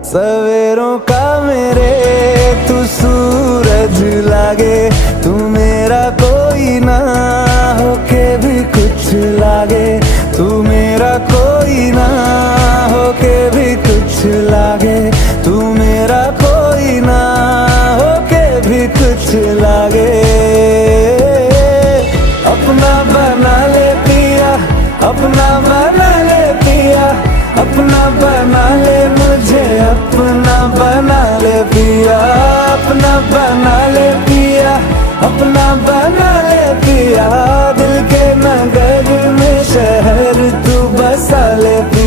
सवेरों का मेरे तू सूरज लागे, तू मेरा कोई ना होके भी कुछ लागे, तू मेरा कोई ना होके भी कुछ लागे, तू मेरा कोई ना होके भी कुछ लागे। अपना बना ले पिया, अपना बना ले पिया, अपना बना ले मुझे, अपना बना ले पिया, अपना बना ले पिया, अपना बना ले पिया। दिल के नगर में शहर तू बसा ले पिया।